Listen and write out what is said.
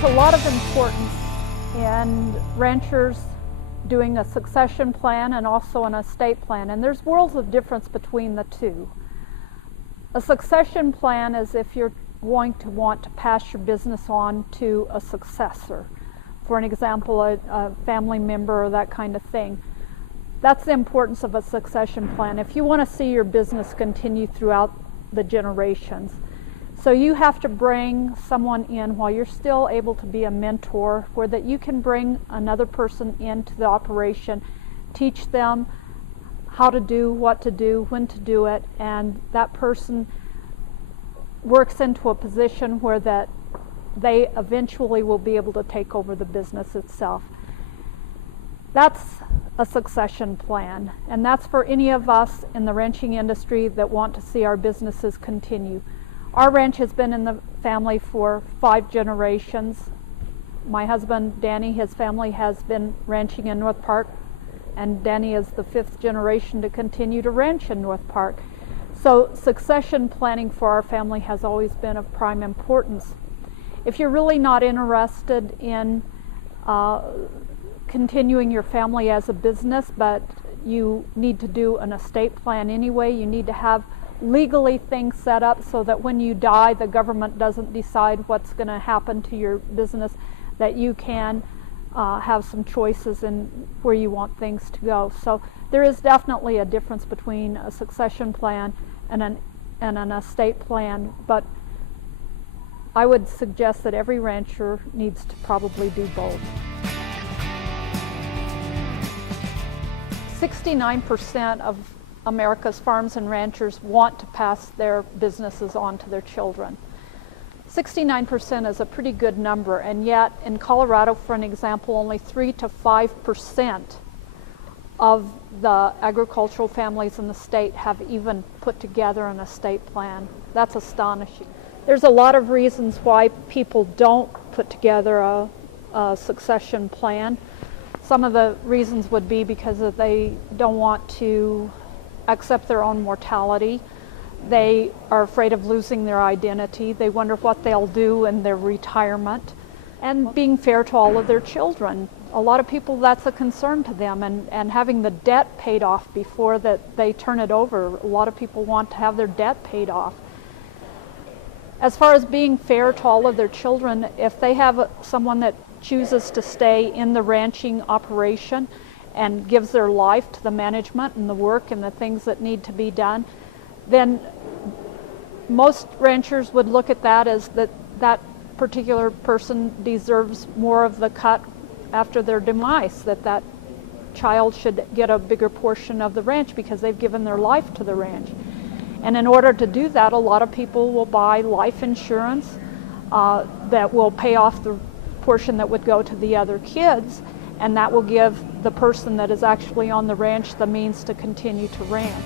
There's a lot of importance in ranchers doing a succession plan and also an estate plan, and there's worlds of difference between the two. A succession plan is if you're going to want to pass your business on to a successor. For an example, a family member or that kind of thing. That's the importance of a succession plan. If you want to see your business continue throughout the generations. So you have to bring someone in while you're still able to be a mentor, where that you can bring another person into the operation, teach them how to do, what to do, when to do it, and that person works into a position where that they eventually will be able to take over the business itself. That's a succession plan, and that's for any of us in the ranching industry that want to see our businesses continue. Our ranch has been in the family for 5 generations. My husband, Danny, his family has been ranching in North Park, and Danny is the 5th generation to continue to ranch in North Park. So succession planning for our family has always been of prime importance. If you're really not interested in continuing your family as a business, but you need to do an estate plan anyway, you need to have legally things set up so that when you die, the government doesn't decide what's going to happen to your business, that you can have some choices in where you want things to go. So there is definitely a difference between a succession plan and an estate plan, but I would suggest that every rancher needs to probably do both. 69% of America's farms and ranchers want to pass their businesses on to their children. 69% is a pretty good number, and yet in Colorado, for an example, only 3 to 5% of the agricultural families in the state have even put together an estate plan. That's astonishing. There's a lot of reasons why people don't put together a succession plan. Some of the reasons would be because they don't want to accept their own mortality. They are afraid of losing their identity. They wonder what they'll do in their retirement. And being fair to all of their children. A lot of people, that's a concern to them, and having the debt paid off before that they turn it over. A lot of people want to have their debt paid off. As far as being fair to all of their children, if they have someone that chooses to stay in the ranching operation and gives their life to the management and the work and the things that need to be done, then most ranchers would look at that as that particular person deserves more of the cut after their demise, that child should get a bigger portion of the ranch because they've given their life to the ranch. And in order to do that, a lot of people will buy life insurance that will pay off the portion that would go to the other kids, and that will give the person that is actually on the ranch the means to continue to ranch.